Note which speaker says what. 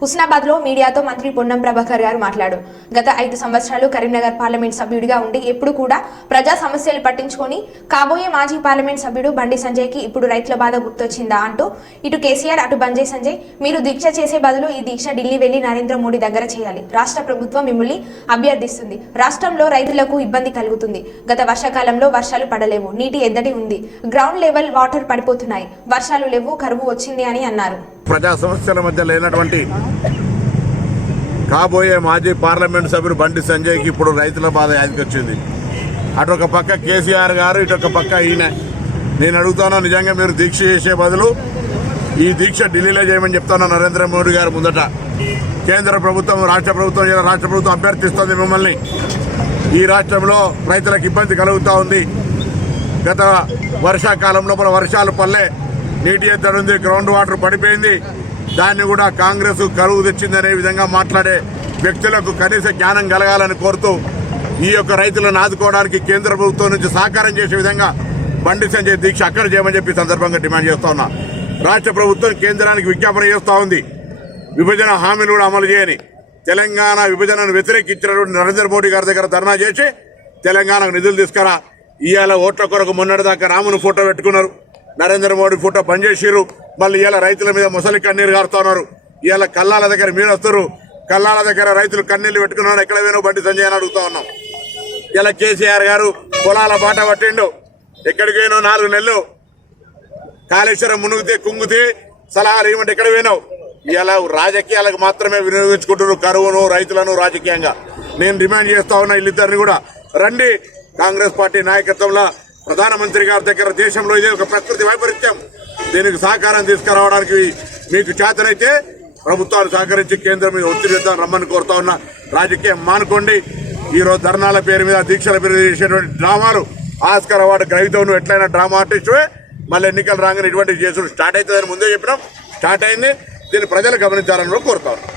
Speaker 1: హుస్నాబాద్లో మీడియాతో మంత్రి పొన్నం ప్రభాకర్ గారు మాట్లాడు గత ఐదు సంవత్సరాలు కరీంనగర్ పార్లమెంట్ సభ్యుడిగా ఉండి ఎప్పుడు కూడా ప్రజా సమస్యలు పట్టించుకొని కాబోయే మాజీ పార్లమెంట్ సభ్యుడు బండి సంజయ్కి ఇప్పుడు రైతుల బాధ గుర్తొచ్చిందా అంటూ ఇటు కేసీఆర్ అటు బంజయ్ సంజయ్ మీరు దీక్ష చేసే బదులు ఈ దీక్ష ఢిల్లీ వెళ్ళి నరేంద్ర మోడీ దగ్గర చేయాలి. రాష్ట్ర ప్రభుత్వం మిమ్మల్ని అభ్యర్థిస్తుంది. రాష్ట్రంలో రైతులకు ఇబ్బంది కలుగుతుంది. గత వర్షాకాలంలో వర్షాలు పడలేవు. నీటి ఎద్దడి ఉంది. గ్రౌండ్ లెవెల్ వాటర్ పడిపోతున్నాయి. వర్షాలు లేవు. కరువు వచ్చింది అని అన్నారు.
Speaker 2: ప్రజా సమస్యల మధ్య లేనటువంటి కాబోయే మాజీ పార్లమెంట్ సభ్యుడు బండి సంజయ్కి ఇప్పుడు రైతుల బాధ యాదికొచ్చింది. అటు ఒక పక్క కేసీఆర్ గారు ఇటు ఒక పక్క ఈయన. నేను అడుగుతాను నిజంగా మీరు దీక్ష చేసే బదులు ఈ దీక్ష ఢిల్లీలో చేయమని చెప్తాను నరేంద్ర మోడీ గారు ముందట. కేంద్ర ప్రభుత్వం రాష్ట్ర ప్రభుత్వం రాష్ట్ర ప్రభుత్వం అభ్యర్థిస్తుంది మిమ్మల్ని. ఈ రాష్ట్రంలో రైతులకు ఇబ్బంది కలుగుతూ ఉంది. గత వర్షాకాలంలో మన వర్షాలు పల్లె నీటి ఎద్దడి ఉంది గ్రౌండ్ వాటర్ పడిపోయింది. దాన్ని కూడా కాంగ్రెస్ కరువు తెచ్చిందనే విధంగా మాట్లాడే వ్యక్తులకు కనీస జ్ఞానం కలగాలని కోరుతూ ఈ యొక్క రైతులను ఆదుకోవడానికి కేంద్ర ప్రభుత్వం నుంచి సహకారం చేసే విధంగా బండి సంజయ్ దీక్ష అక్కడ చేయమని చెప్పి సందర్భంగా డిమాండ్ చేస్తా ఉన్నా. రాష్ట్ర ప్రభుత్వం కేంద్రానికి విజ్ఞాపన చేస్తూ ఉంది. విభజన హామీలు కూడా అమలు చేయని. తెలంగాణ విభజనను వ్యతిరేకించినటువంటి నరేంద్ర మోడీ గారి దగ్గర ధర్నా చేసి తెలంగాణకు నిధులు తీసుకురా. ఇవాళ ఓట్ల కొరకు మొన్నటిదాకా రామును ఫోటో పెట్టుకున్నారు. నరేంద్ర మోడీ ఫోటో పనిచేసిర్రు మళ్ళీ ఇలా రైతుల మీద ముసలి కన్నీరు గారుతున్నారు. ఇలా కల్లాల దగ్గర మీరు వస్తారు. కల్లాల దగ్గర రైతులు కన్నీళ్ళు పెట్టుకున్నాడు ఎక్కడ పోయినా బండి సంజయ్ అని అడుగుతా ఉన్నాం. ఇలా కేసీఆర్ గారు పొలాల బాట పట్టిండు. ఎక్కడికి పోయినావు? నాలుగు నెలలు. కాళేశ్వరం మునుగుతే కుంగుతే సలహాలు ఏమంటే ఎక్కడ పోయినావు? ఇలా రాజకీయాలకు మాత్రమే వినియోగించుకుంటున్నారు కరువును రైతులను రాజకీయంగా. నేను డిమాండ్ చేస్తా ఉన్నా వీళ్ళిద్దరిని కూడా. రండి. కాంగ్రెస్ పార్టీ నాయకత్వంలో ప్రధానమంత్రి గారి దగ్గర దేశంలో ఇదే ఒక ప్రకృతి వైపరీత్యం. దీనికి సహకారం తీసుకురావడానికి మీకు చేతనైతే ప్రభుత్వాలు సహకరించి కేంద్రం మీద ఒత్తిడి చేద్దాం రమ్మని కోరుతా ఉన్నా. రాజకీయం మానుకోండి. ఈ రోజు ధర్నాల పేరు మీద దీక్షల పేరు చేసేటువంటి డ్రామాలు ఆస్కర్ అవార్డు గ్రహీతం ఎట్లయినా డ్రామా ఆర్టిస్టువే. మళ్ళీ ఎన్నికలు రాగానే ఇటువంటి చేసుడు స్టార్ట్ అవుతుందని ముందే చెప్పినాం. స్టార్ట్ అయింది. దీన్ని ప్రజలు గమనించాలని కూడా కోరుతా ఉన్నాం.